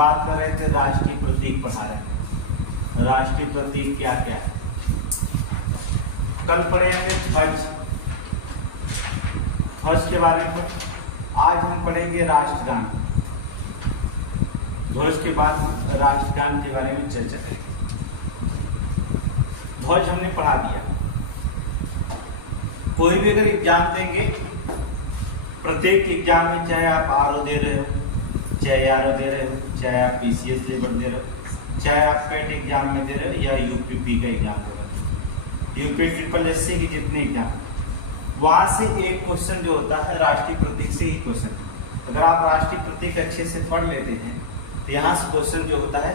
बात कर रहे थे, राष्ट्रीय प्रतीक पढ़ा रहे हैं। राष्ट्रीय प्रतीक क्या क्या है? कल पढ़ेंगे ध्वज, ध्वज के बारे में। आज हम पढ़ेंगे राष्ट्रगान। ध्वज के बाद राष्ट्रगान के बारे में चर्चा करेंगे। ध्वज हमने पढ़ा दिया। कोई भी अगर एग्जाम देंगे, प्रत्येक एग्जाम में, चाहे आप आरओ दे रहे हो, चाहे आरओ दे रहे हो, चाहे आप पीसीएस लेवल दे रहे हो, चाहे आप पेट एग्जाम में दे रहे हो या यूपीपी का एग्जाम दे रहे हो, यूपी ट्रिपल एससी के जितने एग्जाम, वहां से एक क्वेश्चन जो होता है राष्ट्रीय प्रतीक से ही क्वेश्चन। अगर आप राष्ट्रीय प्रतीक अच्छे से पढ़ लेते हैं तो यहाँ से क्वेश्चन जो होता है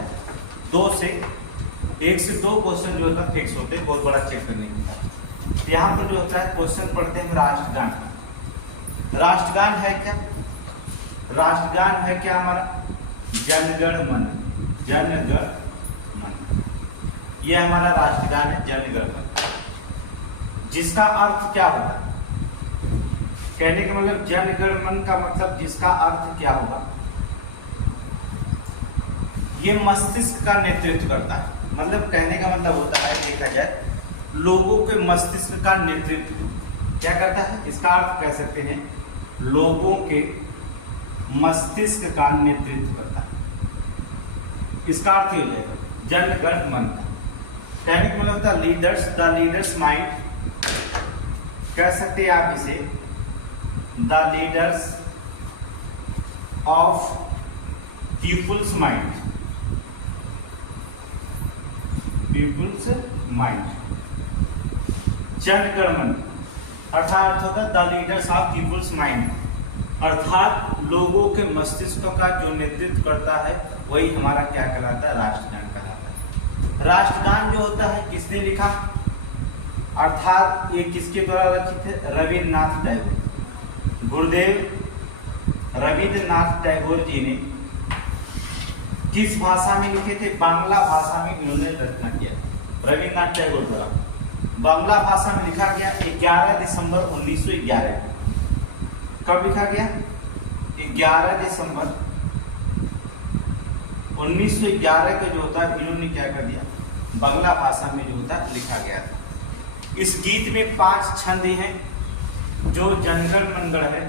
एक से दो क्वेश्चन जो होता है फिक्स होते हैं, बहुत बड़ा चेक करने के। यहाँ पर जो होता है क्वेश्चन पढ़ते हैं राष्ट्रगान। राष्ट्रगान है क्या? राष्ट्रगान है क्या हमारा? जनगण मन। जनगण मन, यह हमारा राष्ट्रगान है, जनगण मन। जिसका अर्थ क्या होगा? कहने का मतलब जनगण मन का मतलब जिसका अर्थ क्या होगा? ये मस्तिष्क का नेतृत्व करता है। मतलब कहने का मतलब होता है, देखा जाए, लोगों के मस्तिष्क का नेतृत्व क्या करता है? इसका अर्थ कह सकते हैं लोगों के मस्तिष्क का नेतृत्व करता है। इसका अर्थ हो जाएगा जनगण मन। कहने का मतलब होता है लीडर्स, द लीडर्स माइंड, कह सकते हैं आप इसे the leaders of people's mind. People's mind, जनगण मन अर्थात होगा the leaders of people's mind, अर्थात लोगों के मस्तिष्क का जो नेतृत्व करता है वही हमारा क्या कहलाता है? राष्ट्रगान कहलाता है। राष्ट्रगान जो होता है किसने लिखा? अर्थात ये किसके द्वारा रचित है? रविन्द्रनाथ टैगोर। गुरुदेव रविन्द्रनाथ टैगोर जी ने किस भाषा में लिखे थे? बांग्ला भाषा में इन्होंने रचना किया। रविन्द्रनाथ टैगोर द्वारा बांग्ला भाषा में लिखा गया 11 दिसंबर 1911। कब लिखा गया? 11 दिसंबर 1911 का जो होता है इन्होंने क्या कर दिया? बांग्ला भाषा में जो होता है लिखा गया था। इस गीत में 5 छंद हैं। जो जनगण मंगल है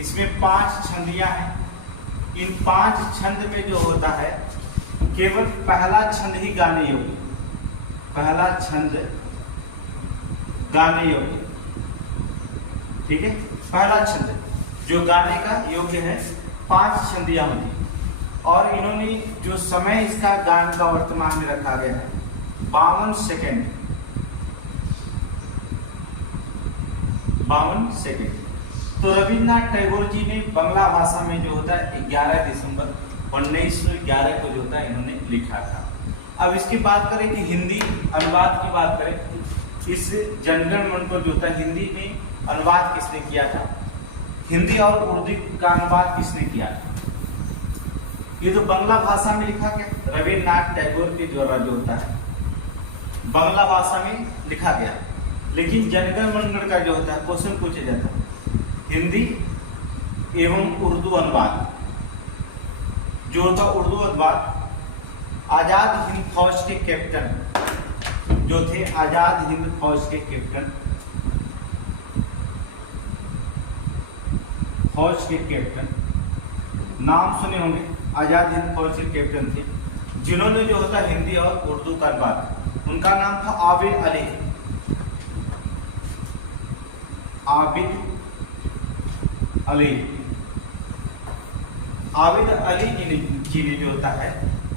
इसमें 5 छंदियां हैं। इन 5 छंद में जो होता है केवल पहला छंद ही गाने योग्य। पहला छंद गाने योग्य, ठीक है। पहला छंद जो गाने का योग्य है, 5 छंदियां होती। और इन्होंने जो समय इसका गान का वर्तमान में रखा गया है 52 सेकेंड। 52 सेकेंड। तो रविन्द्रनाथ टैगोर जी ने बांग्ला भाषा में जो होता है 11 दिसंबर 1911 को जो होता है इन्होंने लिखा था। अब इसकी बात करें कि हिंदी अनुवाद की बात करें, इस जनगण मन को जो होता है हिंदी में अनुवाद किसने किया था? हिंदी और उर्दू का अनुवाद किसने किया था? ये तो बांग्ला भाषा में लिखा गया, रविन्द्रनाथ टैगोर के द्वारा जो होता है बांग्ला भाषा में लिखा गया। लेकिन जनगण मन का जो होता है क्वेश्चन पूछा जाता है हिंदी एवं उर्दू अनुवाद। जो होता उर्दू अनुवाद, आजाद हिंद फौज के कैप्टन जो थे, आजाद हिंद फौज के कैप्टन, फौज के कैप्टन नाम सुने होंगे, आजाद हिंद फौज के कैप्टन थे जिन्होंने जो होता हिंदी और उर्दू का अनुवाद। उनका नाम था आबिद अली। आबिद अली। आबिद अली जी ने जो होता है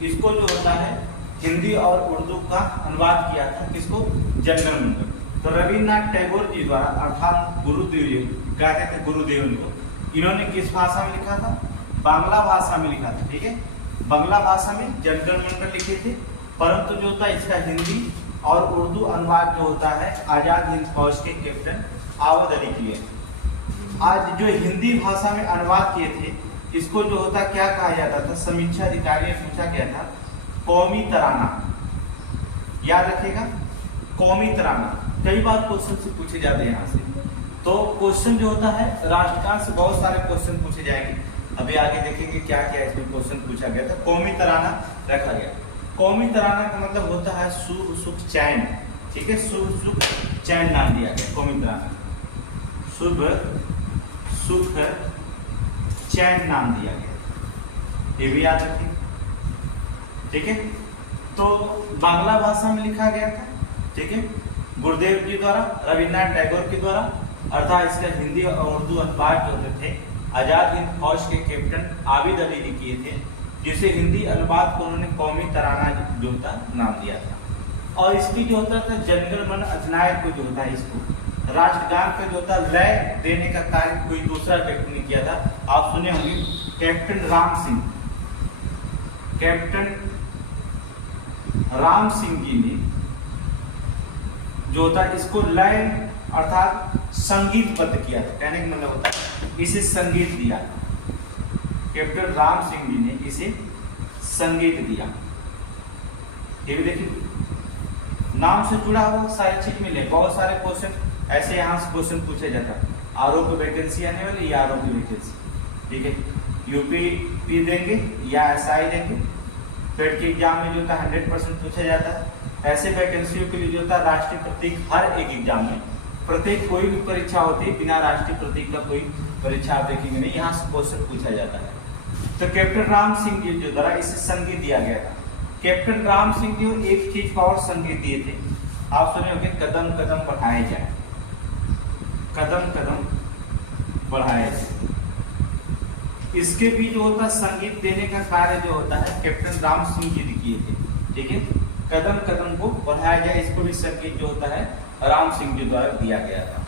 इसको जो होता है हिंदी और उर्दू का अनुवाद किया था। किसको? जनगण मन को। तो रविन्द्रनाथ टैगोर जी द्वारा अर्थात गुरुदेव कहते थे, गुरुदेव को इन्होंने किस भाषा में लिखा था? बांग्ला भाषा में लिखा था, ठीक है। बांग्ला भाषा में जनगण मन लिखे थे, परंतु जो होता है इसका हिंदी और उर्दू अनुवाद जो होता है आजाद हिंद फौज के कैप्टन आबिद अली किए। आज जो हिंदी भाषा में अनुवाद किए थे इसको जो होता क्या कहा जाता था? समीक्षा अधिकारी ने पूछा गया था कौमी तराना। याद रखिएगा, कौमी तराना कई बार क्वेश्चन से पूछे जाते हैं यहाँ से। तो क्वेश्चन जो होता है राष्ट्रगान से बहुत सारे क्वेश्चन पूछे जाएंगे। अभी आगे देखेंगे क्या क्या इसमें क्वेश्चन पूछा गया था। कौमी तराना रखा गया। कौमी तराना का मतलब होता है शुभ सुख चैन, ठीक है, शुभ सुख चैन नाम दिया गया कौमी तराना, शुभ सुख चैन नाम दिया गया, ये भी याद रखिए, ठीक है। तो बांग्ला भाषा में लिखा गया था, ठीक है, गुरुदेव जी द्वारा, रविन्द्रनाथ टैगोर के द्वारा, अर्थात इसका हिंदी और उर्दू अनुवाद जो होते थे आजाद हिंद फौज के कैप्टन आबिद अली ने किए थे, जिसे हिंदी अनुवाद को उन्होंने कौमी तराना जो होता नाम दिया था। और इसकी जो होता था जनगण मन अधिनायक को जो होता है इसको राष्ट्रगान का जो होता लय देने का कार्य कोई दूसरा व्यक्ति ने किया था। आप सुने होंगे कैप्टन राम सिंह, कैप्टन राम सिंह जी ने जो होता है इसको लय अर्थात संगीतबद्ध किया था, कहने का मतलब होता है इसे संगीत दिया। कैप्टन राम सिंह जी ने इसे संगीत दिया। ये भी देखिए नाम से जुड़ा हुआ सारी चीज मिले, बहुत सारे क्वेश्चन ऐसे यहाँ से क्वेश्चन पूछे जाता है। आरओ की वैकेंसी आने वाली, ये आरओ की वैकेंसी, ठीक है, यूपी देंगे या एसआई देंगे। फेड के एग्जाम में जो होता है 100% पूछा जाता है। ऐसे वैकेंसियों के लिए जो होता है राष्ट्रीय प्रतीक हर एक एग्जाम में, प्रत्येक कोई भी परीक्षा होती है बिना राष्ट्रीय प्रतीक का कोई परीक्षा आप देखेंगे नहीं, यहाँ से क्वेश्चन पूछा जाता है। तो कैप्टन राम सिंह जी जो द्वारा इसे संगीत दिया गया था। कैप्टन राम सिंह जी एक चीज का और संगीत दिए थे, आप सुने होंगे कदम कदम बढ़ाए जाए, कदम कदम बढ़ाए जाए। इसके भी जो होता संगीत देने का कार्य जो होता है कैप्टन राम सिंह जी ने किए थे, ठीक है, कदम कदम को बढ़ाया जाए, इसको भी संगीत जो होता है राम सिंह जी द्वारा दिया गया था।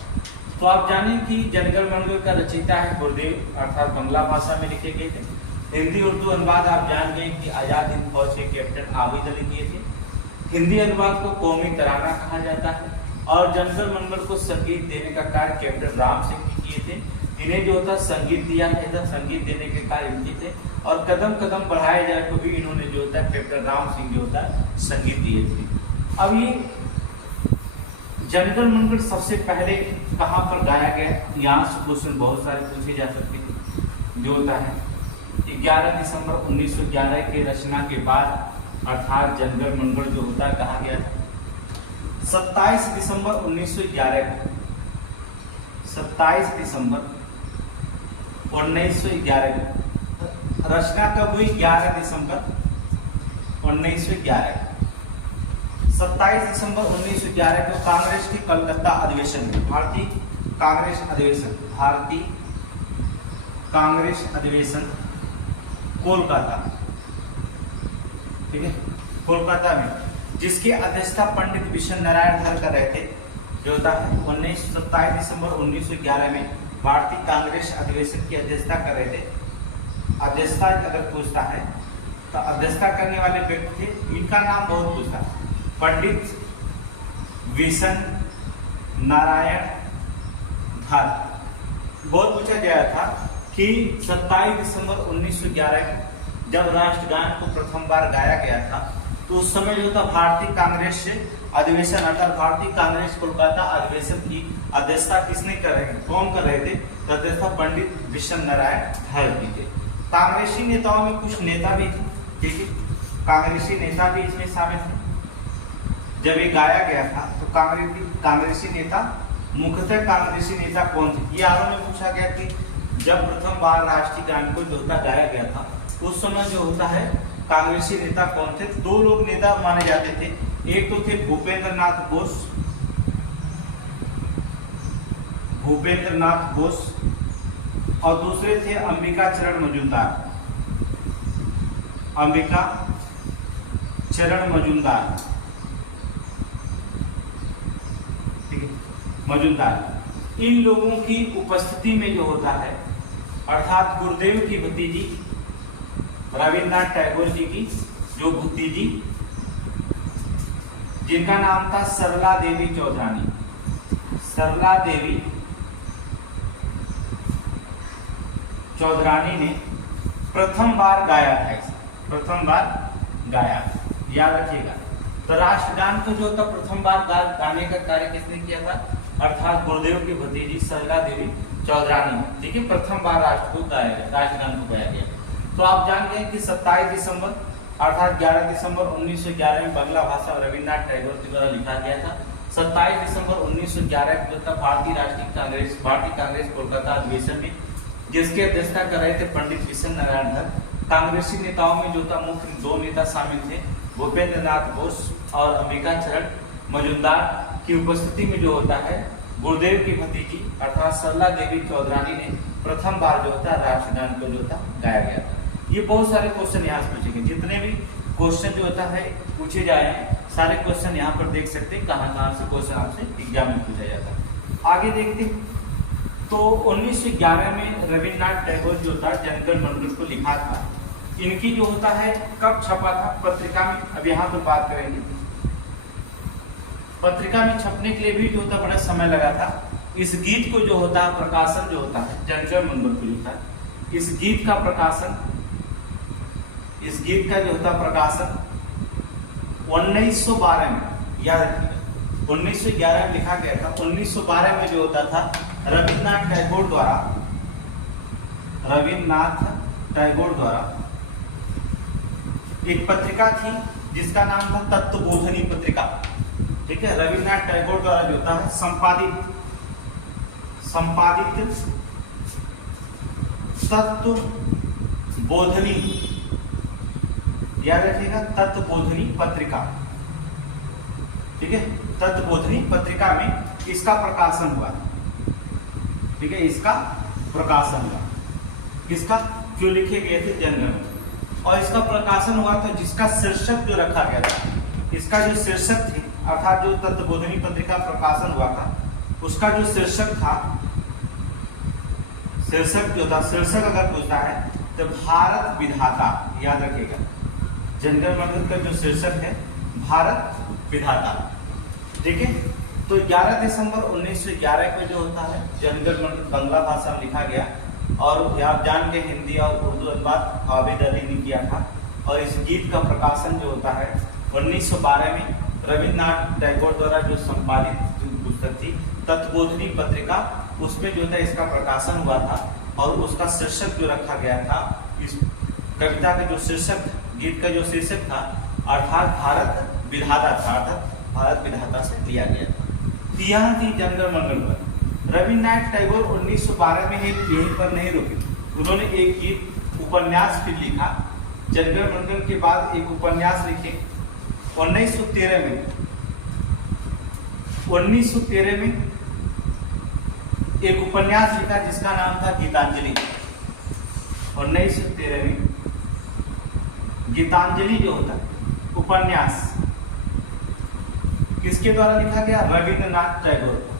तो आप जानें कि जनगण मन का रचयिता है गुरुदेव, अर्थात बांग्ला भाषा में लिखे गए थे। हिंदी उर्दू अनुवाद आप जान गए कि आजाद हिंद फौज के कैप्टन आबिद अली किए थे। हिंदी अनुवाद को कौमी तराना कहा जाता है और जनगण मंगल को संगीत देने का कार्य कैप्टन राम सिंह जी किए थे। इन्हें जो होता संगीत दिया गया, संगीत देने के कार्य इनके थे। और कदम कदम बढ़ाए जाए तो भी इन्होंने जो होता है कैप्टन राम सिंह जो होता है संगीत दिए थे। अब ये जनगण मंगल सबसे पहले कहाँ पर गाया गया, यहाँ से क्वेश्चन बहुत सारे पूछे जा सकते हैं। जो होता है 11 दिसंबर 1911 के रचना के बाद अर्थात जनगण मंगल जो होता है कहा गया था 27 दिसंबर 1911 को, 27 दिसंबर 1911 को रचना कब हुई, 11 दिसंबर 1911 27 दिसंबर 1911 को कांग्रेस की कलकत्ता अधिवेशन में, भारतीय कांग्रेस अधिवेशन कोलकाता, ठीक है, कोलकाता में, जिसकी अध्यक्षता पंडित विश्व नारायण धर कर रहे थे। जो होता है 27 दिसंबर 1911 में भारतीय कांग्रेस अधिवेशन की अध्यक्षता कर रहे थे। अध्यक्षता अगर पूछता है तो अध्यक्षता करने वाले व्यक्ति थे, इनका नाम बहुत पूछता है, पंडित विश्व नारायण धर। बहुत पूछा गया था कि 27 दिसंबर 1911 को जब राष्ट्रगान को प्रथम बार गाया गया था तो उस समय जो था भारतीय कांग्रेस से अधिवेशन अर्थात भारतीय कांग्रेस कोलकाता अधिवेशन की अध्यक्षता किसने कर रहे थे, कौन कर रहे थे, तो अध्यक्षता पंडित विश्व नारायण धर जी थे। कांग्रेसी नेताओं में कुछ नेता भी थे, ठीक है, कांग्रेसी नेता भी इसमें शामिल थे। जब ये गाया गया था तो कांग्रेसी नेता, मुख्यतः कांग्रेसी नेता कौन थे, ये आरोप में पूछा गया कि जब प्रथम बार राष्ट्रीय गान को जो होता गाया गया था उस समय जो होता है कांग्रेसी नेता कौन थे। दो लोग नेता माने जाते थे, एक तो थे भूपेंद्र नाथ बोस और दूसरे थे अंबिका चरण मजूमदार, मजूमदार। इन लोगों की उपस्थिति में जो होता है अर्थात गुरुदेव की भतीजी रविन्द्रनाथ टैगोर जी की जो भतीजी जिनका नाम था सरला देवी चौधरानी ने प्रथम बार गाया था, याद रखिएगा। तो राष्ट्रगान को जो था प्रथम बार गाने का कार्य किसने किया था, अर्थात गुरुदेव की भतीजी सरला देवी चौधरानी, ठीक है, प्रथम बार राष्ट्रगान को गाया गया। तो आप जान गए कि 27 दिसंबर अर्थात 11 दिसंबर 1911 में बांग्ला भाषा रविन्द्रनाथ टैगोर के द्वारा लिखा गया था। 27 दिसंबर 1911 को था भारतीय कांग्रेस कोलकाता अधिवेशन में, जिसकी अध्यक्षता कर रहे थे पंडित विशन नारायण धर। कांग्रेसी नेताओं में जो था मुख्य 2 नेता शामिल थे, भूपेंद्र नाथ बोस और अंबिका चरण मजुमदार की उपस्थिति में जो होता है गुरुदेव की भतीजी अर्थात सरला देवी चौधरानी ने प्रथम बार जो होता राष्ट्रगान को जो था गाया गया था। ये बहुत सारे क्वेश्चन यहाँ से पूछेंगे, जितने भी क्वेश्चन जो होता है पूछे जाए सारे क्वेश्चन यहाँ पर देख सकते हैं कहाँ से क्वेश्चन आपसे एग्जाम में पूछा जाता है। आगे देखते हैं। तो 1911 में रविन्द्रनाथ टैगोर जो था जनगण मंडल को लिखा था। इनकी जो होता है कब छपा था पत्रिका में, अब यहाँ पर बात करेंगे। पत्रिका में छपने के लिए भी जो होता बड़ा समय लगा था। इस गीत को जो होता है प्रकाशन जो होता है जनगण मंडल को लिखा, इस गीत का जो होता प्रकाशन 1912 में, याद रखिएगा 1911 में लिखा गया था। 1912 में जो होता था रविन्द्रनाथ टैगोर द्वारा एक पत्रिका थी जिसका नाम था तत्वबोधिनी पत्रिका, ठीक है। रविन्द्रनाथ टैगोर द्वारा जो होता है संपादित तत्वबोधिनी, याद रखिएगा तत्वबोधिनी पत्रिका, ठीक है। तत्वबोधिनी पत्रिका में इसका प्रकाशन हुआ, ठीक है, इसका प्रकाशन हुआ। किसका? जो लिखे गए थे जनगण, और इसका प्रकाशन हुआ तो जिसका शीर्षक जो रखा गया था, इसका जो शीर्षक थे अर्थात जो तत्वबोधिनी पत्रिका प्रकाशन हुआ था उसका जो शीर्षक था, शीर्षक अगर पूछता है तो भारत विधाता, याद रखिएगा जनगण मंडल का जो शीर्षक है भारत विधाता, ठीक है। तो 11 दिसंबर 1911 को जो होता है जनगण मंडल बांग्ला भाषा में लिखा गया, और आप जान के हिंदी और उर्दू अनुवाद आबिद अली ने किया था। और इस गीत का प्रकाशन जो होता है 1912 में रविन्द्रनाथ टैगोर द्वारा जो संपादित पुस्तक थी तत्वबोधिनी पत्रिका, उसमें जो था इसका प्रकाशन हुआ था। और उसका शीर्षक जो रखा गया था, इस कविता का जो शीर्षक, गीत का जो शीर्षक था अर्थात भारत विधाता था, अर्थात भारत विधाता से लिया गया था। यह थी जनगण मंडल पर। रविन्द्रनाथ टैगोर 1912 में यहीं पर नहीं रुके, उन्होंने एक गीत उपन्यास फिर लिखा। जनगण मंडल के बाद एक उपन्यास लिखे 1913 में एक उपन्यास लिखा जिसका नाम था गीतांजलि। 1913 में गीतांजलि जो होता है उपन्यास किसके द्वारा लिखा गया? रविन्द्रनाथ टैगोर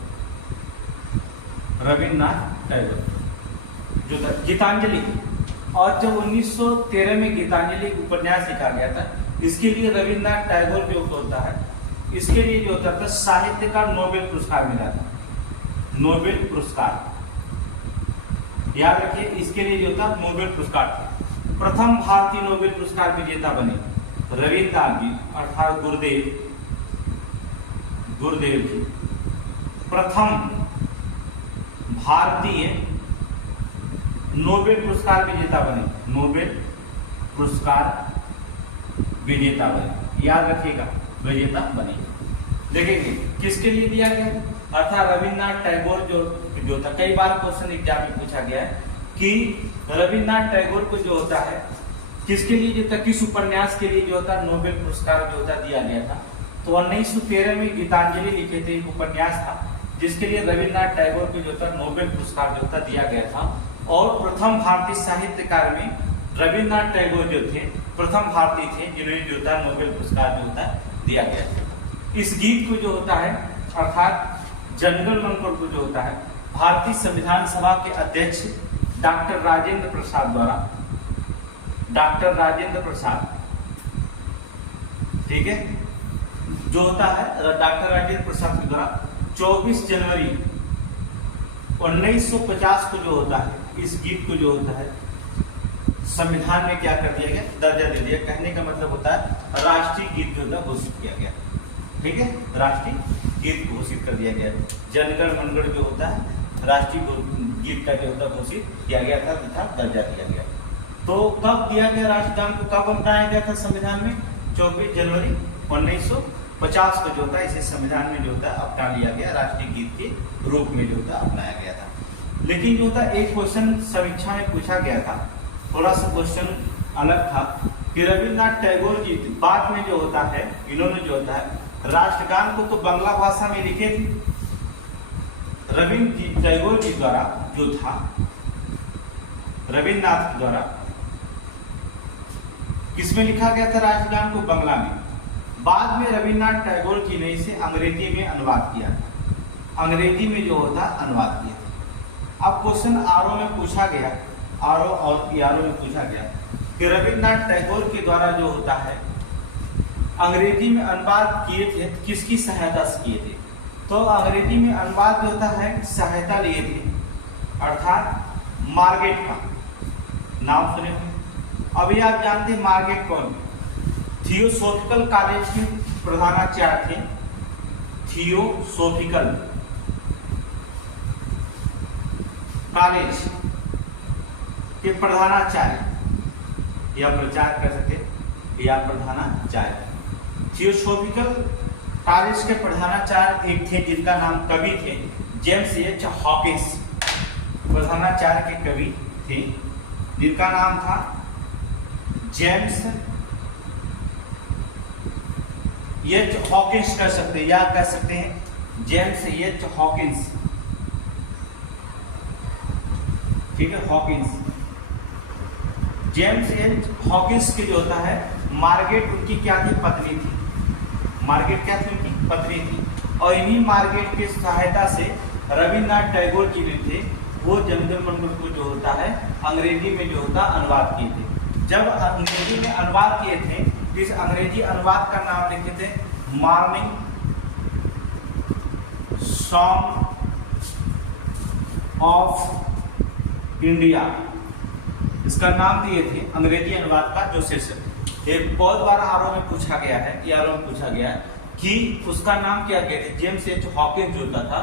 जो था गीतांजलि। और जब 1913 में गीतांजलि उपन्यास लिखा गया था, इसके लिए रविन्द्रनाथ टैगोर जो होता है, इसके लिए जो होता था साहित्य का नोबेल पुरस्कार मिला था। नोबेल पुरस्कार याद रखिए, इसके लिए जो था नोबेल पुरस्कार था। प्रथम भारतीय नोबेल पुरस्कार विजेता बने रविन्द्रनाथ जी अर्थात गुरुदेव जी। प्रथम भारतीय नोबेल पुरस्कार विजेता बने, नोबेल पुरस्कार विजेता बने, याद रखिएगा विजेता बने। देखेंगे किसके लिए दिया गया, अर्थात रविन्द्रनाथ टैगोर जो था। कई बार क्वेश्चन एग्जाम में पूछा गया है कि रविन्द्रनाथ टैगोर को जो होता है किसके लिए जो था, किस उपन्यास के लिए जो होता नोबेल पुरस्कार जो होता दिया गया था। तो 1913 में गीतांजलि लिखे थे, एक उपन्यास था जिसके लिए रविन्द्रनाथ टैगोर को जो था नोबेल पुरस्कार जो था दिया गया था। और प्रथम भारतीय साहित्यकार में रविन्द्रनाथ टैगोर जो थे प्रथम भारतीय थे जिन्हें जो था नोबेल पुरस्कार जो होता दिया गया था। इस गीत को जो होता है अर्थात जनगण मंडल को जो होता है भारतीय संविधान सभा के अध्यक्ष डॉक्टर राजेंद्र प्रसाद द्वारा, डॉक्टर राजेंद्र प्रसाद, ठीक है, जो होता है डॉक्टर राजेंद्र प्रसाद के द्वारा 24 जनवरी 1950 को जो होता है इस गीत को जो होता है संविधान में क्या कर दिया गया, दर्जा दे दिया। कहने का मतलब होता है राष्ट्रीय गीत जो होता है घोषित किया गया, ठीक है, राष्ट्रीय गीत घोषित कर दिया गया। जनगण मनगढ़ जो होता है राष्ट्रीय गीत का जो होता है घोषित किया गया था तथा दर्जा दिया गया। तो कब दिया गया राष्ट्रगान को, कब अपनाया गया था संविधान में? 24 जनवरी 1950 को जो होता है इसे संविधान में जो होता है अपना लिया गया, राष्ट्रीय गीत के रूप में जो होता है अपनाया गया था। लेकिन जो होता है एक क्वेश्चन समीक्षा में पूछा गया था, थोड़ा सा क्वेश्चन अलग था कि रविन्द्रनाथ टैगोर जी बाद में जो होता है इन्होंने जो होता है राष्ट्रगान को तो बांग्ला भाषा में लिखे थे। रविन्द्र टैगोर जी द्वारा जो था, रविन्द्रनाथ के द्वारा किसमें लिखा गया था राष्ट्रगान को? बांग्ला में। बाद में रविन्द्रनाथ टैगोर जी ने इसे अंग्रेजी में अनुवाद किया, अंग्रेजी में जो होता अनुवाद किए थे। अब क्वेश्चन आरओ में पूछा गया, आरओ और पीआरओ में पूछा गया कि रविन्द्रनाथ टैगोर के द्वारा जो होता है अंग्रेजी में अनुवाद किए थे, किसकी सहायता से किए थे? तो अंग्रेजी में अनुवाद जो होता है सहायता लिए थे, अर्थात मार्गेट का नाम सुने थे। अभी आप जानते हैं मार्गेट कौन? थियोसॉफिकल कॉलेज के प्रधानाचार्य थे, थियोसॉफिकल कॉलेज के प्रधानाचार्य या प्रचार कर सकते या प्रधानाचार्य। थियोसॉफिकल कॉलेज के प्रधानाचार्य एक थे जिनका नाम कवि थे जेम्स एच हॉकिंस, प्रधानाचार्य के कवि थे जिनका नाम था जेम्स एच हॉकिंस, कर सकते हैं या कह सकते हैं जेम्स एच हॉकिंस, ठीक है, हॉकिंस। जेम्स एच हॉकिंस की जो होता है मार्गेट उनकी क्या थी? पत्नी थी। मार्गेट क्या थी? उनकी पत्नी थी। और इन्हीं मार्गेट की सहायता से रविन्द्रनाथ टैगोर जी ने थे वो जनगण मनगढ़ को जो होता है अंग्रेजी में जो होता अनुवाद किए थे। जब अंग्रेजी में अनुवाद किए थे तो इस अंग्रेजी अनुवाद का नाम लिखे थे मॉर्निंग सॉन्ग ऑफ इंडिया, इसका नाम दिए थे अंग्रेजी अनुवाद का जो शीर्षक। एक बहुत बार आरओ में पूछा गया है, आरओ में पूछा गया है कि उसका नाम क्या गया था? जेम्स एच हॉकिंस जो था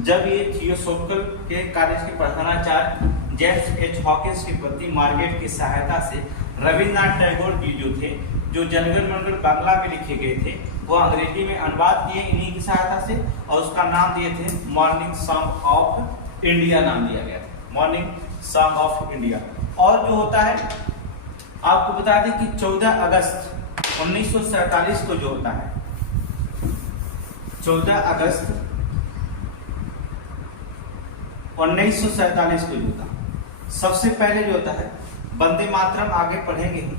जब ये थियोसॉफिकल के कॉलेज के प्रधानाचार्य जेम्स एच हॉकिंस की पत्नी मार्गेट की सहायता से रविन्द्रनाथ टैगोर जी जो थे, जो जनगण मनगढ़ बांग्ला में लिखे गए थे, वो अंग्रेजी में अनुवाद किए इन्हीं की सहायता से और उसका नाम दिए थे मॉर्निंग सॉन्ग ऑफ इंडिया, नाम दिया गया था मॉर्निंग सॉन्ग ऑफ इंडिया। और जो होता है आपको बता दें कि 14 अगस्त 1947 को जो होता है 14 अगस्त 1947 को जो होता सबसे पहले जो होता है वंदे मातरम, आगे पढ़ेंगे हम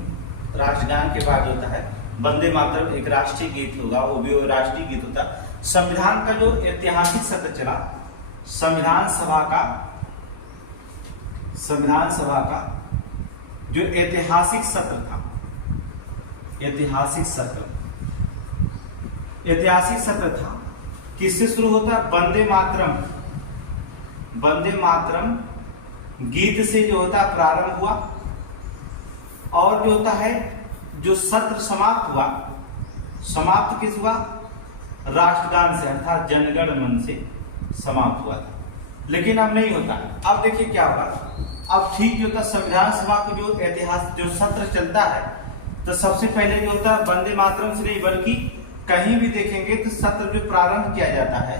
राष्ट्रगान के बाद होता है वंदे मातरम एक राष्ट्रीय गीत होगा, वो भी राष्ट्रीय गीत होता। संविधान का जो ऐतिहासिक सत्र चला, संविधान सभा का जो ऐतिहासिक सत्र था, ऐतिहासिक सत्र था किससे शुरू होता? वंदे मातरम गीत से जो होता प्रारंभ हुआ और जो होता है जो सत्र समाप्त किस हुआ? राष्ट्रगान से, अर्थात जनगण मन से समाप्त हुआ था। लेकिन अब नहीं होता। अब देखिए क्या होगा, अब ठीक जो होता संविधान सभा को जो ऐतिहासिक जो सत्र चलता है तो सबसे पहले जो होता है वंदे मातरम से नहीं बल्कि कहीं भी देखेंगे तो सत्र जो प्रारंभ किया जाता है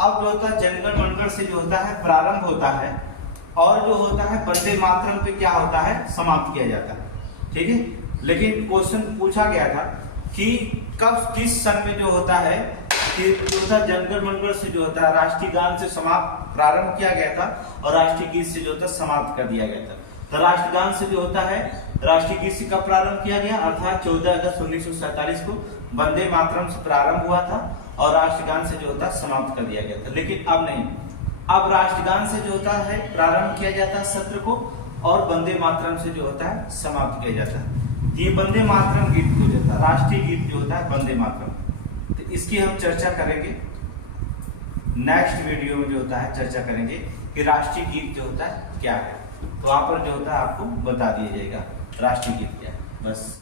अब जो होता है जनगण मनगढ़ से जो होता है प्रारंभ होता है और जो होता है वंदे मातरम पे क्या होता है समाप्त किया जाता है, ठीक है। लेकिन क्वेश्चन पूछा गया था कि कब किस सन में जो होता है कि जो होता जनगण मनगढ़ से जो होता है राष्ट्रीय गान से समाप्त प्रारंभ किया गया था और राष्ट्रीय गीत से जो होता समाप्त कर दिया गया था। तो राष्ट्रगान से जो होता है राष्ट्रीय गीत से कब प्रारंभ किया गया? अर्थात 14 अगस्त 1947 को वंदे मातरम से प्रारंभ हुआ था और राष्ट्रगान से जो होता समाप्त कर दिया गया था। लेकिन अब नहीं, अब राष्ट्रगान से जो होता है प्रारंभ किया जाता है सत्र को और वंदे मातरम से जो होता है समाप्त किया जाता है। ये वंदे मातरम गीत हो जाता है, राष्ट्रीय गीत जो होता है वंदे मातरम। तो इसकी हम चर्चा करेंगे नेक्स्ट वीडियो में जो होता है चर्चा करेंगे कि राष्ट्रीय गीत जो होता है क्या है। तो वहां पर जो होता है आपको बता दिया जाएगा राष्ट्रीय गीत क्या है। बस।